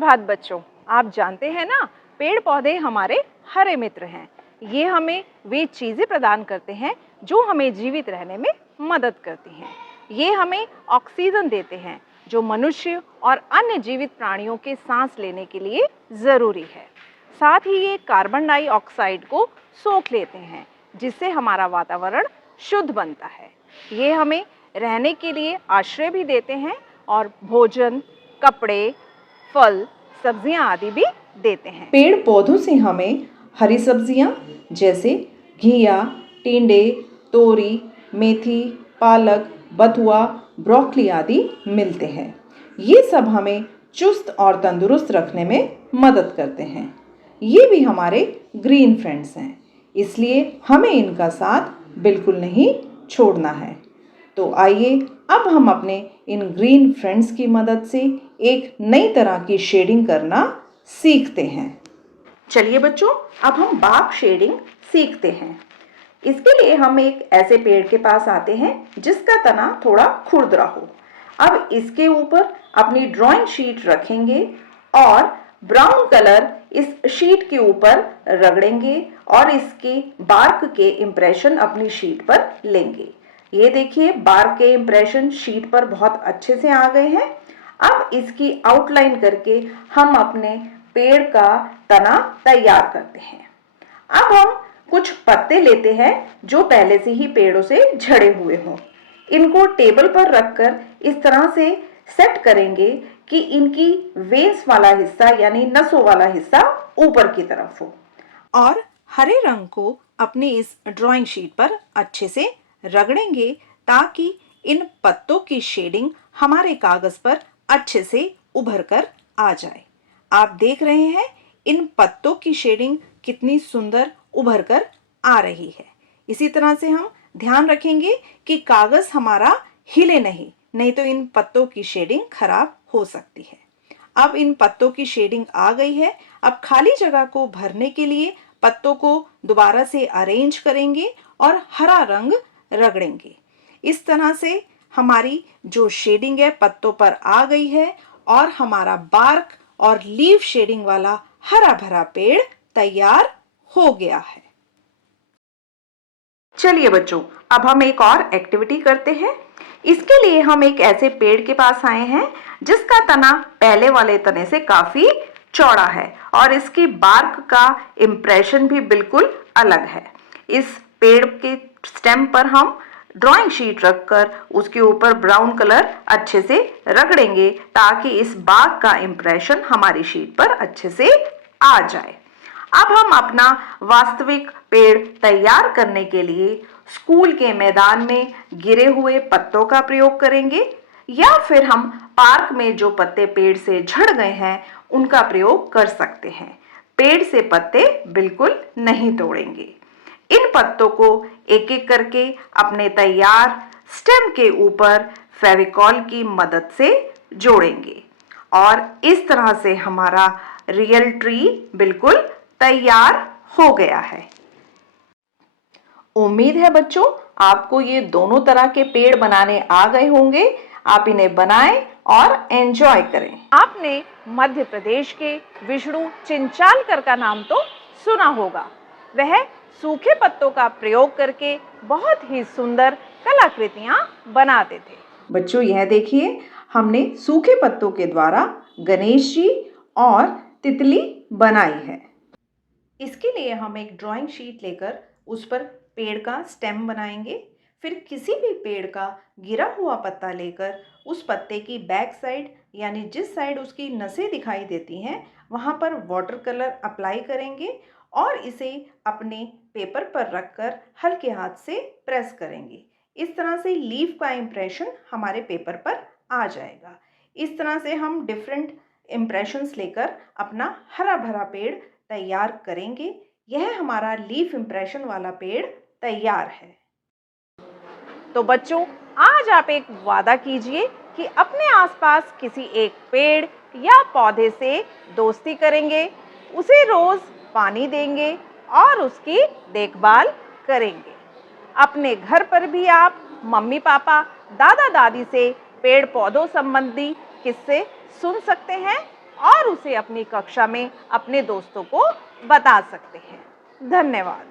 सुप्रभात बच्चों। आप जानते हैं ना, पेड़ पौधे हमारे हरे मित्र हैं। ये हमें वे चीज़ें प्रदान करते हैं जो हमें जीवित रहने में मदद करती हैं। ये हमें ऑक्सीजन देते हैं जो मनुष्य और अन्य जीवित प्राणियों के सांस लेने के लिए ज़रूरी है। साथ ही ये कार्बन डाइऑक्साइड को सोख लेते हैं जिससे हमारा वातावरण शुद्ध बनता है। ये हमें रहने के लिए आश्रय भी देते हैं और भोजन, कपड़े, फल, सब्जियां आदि भी देते हैं। पेड़ पौधों से हमें हरी सब्जियां जैसे घिया, टिंडे, तोरी, मेथी, पालक, बथुआ, ब्रोकली आदि मिलते हैं। ये सब हमें चुस्त और तंदुरुस्त रखने में मदद करते हैं। ये भी हमारे ग्रीन फ्रेंड्स हैं, इसलिए हमें इनका साथ बिल्कुल नहीं छोड़ना है। तो आइए अब हम अपने इन ग्रीन फ्रेंड्स की मदद से एक नई तरह की शेडिंग करना सीखते हैं। चलिए बच्चों, अब हम बार्क शेडिंग सीखते हैं। इसके लिए हम एक ऐसे पेड़ के पास आते हैं जिसका तना थोड़ा खुरदरा हो। अब इसके ऊपर अपनी ड्राइंग शीट रखेंगे और ब्राउन कलर इस शीट के ऊपर रगड़ेंगे और इसके बार्क के इम्प्रेशन अपनी शीट पर लेंगे। ये देखिए, बार्क के इम्प्रेशन शीट पर बहुत अच्छे से आ गए हैं। अब इसकी आउटलाइन करके हम अपने पेड़ का तना तैयार करते हैं। अब हम कुछ पत्ते लेते हैं जो पहले से ही पेड़ों से झड़े हुए हों। इनको टेबल पर रखकर इस तरह से सेट करेंगे कि इनकी वेन्स वाला हिस्सा यानी नसों वाला हिस्सा ऊपर की तरफ हो। और हरे रंग को अपनी इस ड्राइंग शीट पर अच्छे से रगड़ेंगे ताकि इन पत्तों की शेडिंग हमारे कागज पर अच्छे से उभर कर आ जाए। आप देख रहे हैं इन पत्तों की शेडिंग कितनी सुंदर उभर कर आ रही है। इसी तरह से हम ध्यान रखेंगे कि कागज हमारा हिले नहीं तो इन पत्तों की शेडिंग खराब हो सकती है। अब इन पत्तों की शेडिंग आ गई है। अब खाली जगह को भरने के लिए पत्तों को दोबारा से अरेंज करेंगे और हरा रंग रगड़ेंगे। इस तरह से हमारी जो शेडिंग है पत्तों पर आ गई है और हमारा बार्क और लीफ शेडिंग वाला हरा भरा पेड़ तैयार हो गया है। चलिए बच्चों, अब हम एक और एक्टिविटी करते हैं। इसके लिए हम एक ऐसे पेड़ के पास आए हैं जिसका तना पहले वाले तने से काफी चौड़ा है और इसकी बार्क का इम्प्रेशन भी बिल्कुल अलग है। इस पेड़ के स्टेम पर हम ड्राइंग शीट रखकर उसके ऊपर ब्राउन कलर अच्छे से रगड़ेंगे ताकि इस बाग का इम्प्रेशन हमारी शीट पर अच्छे से आ जाए। अब हम अपना वास्तविक पेड़ तैयार करने के लिए स्कूल के मैदान में गिरे हुए पत्तों का प्रयोग करेंगे या फिर हम पार्क में जो पत्ते पेड़ से झड़ गए हैं उनका प्रयोग कर सकते हैं। पेड़ से पत्ते बिल्कुल नहीं तोड़ेंगे। इन पत्तों को एक एक करके अपने तैयार स्टेम के ऊपर फेविकॉल की मदद से जोड़ेंगे और इस तरह से हमारा रियल ट्री बिल्कुल तैयार हो गया है। उम्मीद है बच्चों आपको ये दोनों तरह के पेड़ बनाने आ गए होंगे। आप इन्हें बनाएं और एंजॉय करें। आपने मध्य प्रदेश के विष्णु चिंचालकर का नाम तो सुना होगा। वह सूखे पत्तों का प्रयोग करके बहुत ही सुंदर कलाकृतियां बनाते थे। बच्चों यह देखिए, हमने सूखे पत्तों के द्वारा गणेश जी और तितली बनाई है। इसके लिए हम एक ड्राइंग शीट लेकर उस पर पेड़ का स्टेम बनाएंगे। फिर किसी भी पेड़ का गिरा हुआ पत्ता लेकर उस पत्ते की बैक साइड यानी जिस साइड उसकी नसें दिखाई देती हैं वहाँ पर वाटर कलर अप्लाई करेंगे और इसे अपने पेपर पर रखकर हल्के हाथ से प्रेस करेंगे। इस तरह से लीफ का इम्प्रेशन हमारे पेपर पर आ जाएगा। इस तरह से हम डिफरेंट इम्प्रेशंस लेकर अपना हरा भरा पेड़ तैयार करेंगे। यह हमारा लीफ इम्प्रेशन वाला पेड़ तैयार है। तो बच्चों, आज आप एक वादा कीजिए कि अपने आसपास किसी एक पेड़ या पौधे से दोस्ती करेंगे, उसे रोज पानी देंगे और उसकी देखभाल करेंगे। अपने घर पर भी आप मम्मी पापा, दादा दादी से पेड़ पौधों संबंधी किस्से सुन सकते हैं और उसे अपनी कक्षा में अपने दोस्तों को बता सकते हैं। धन्यवाद।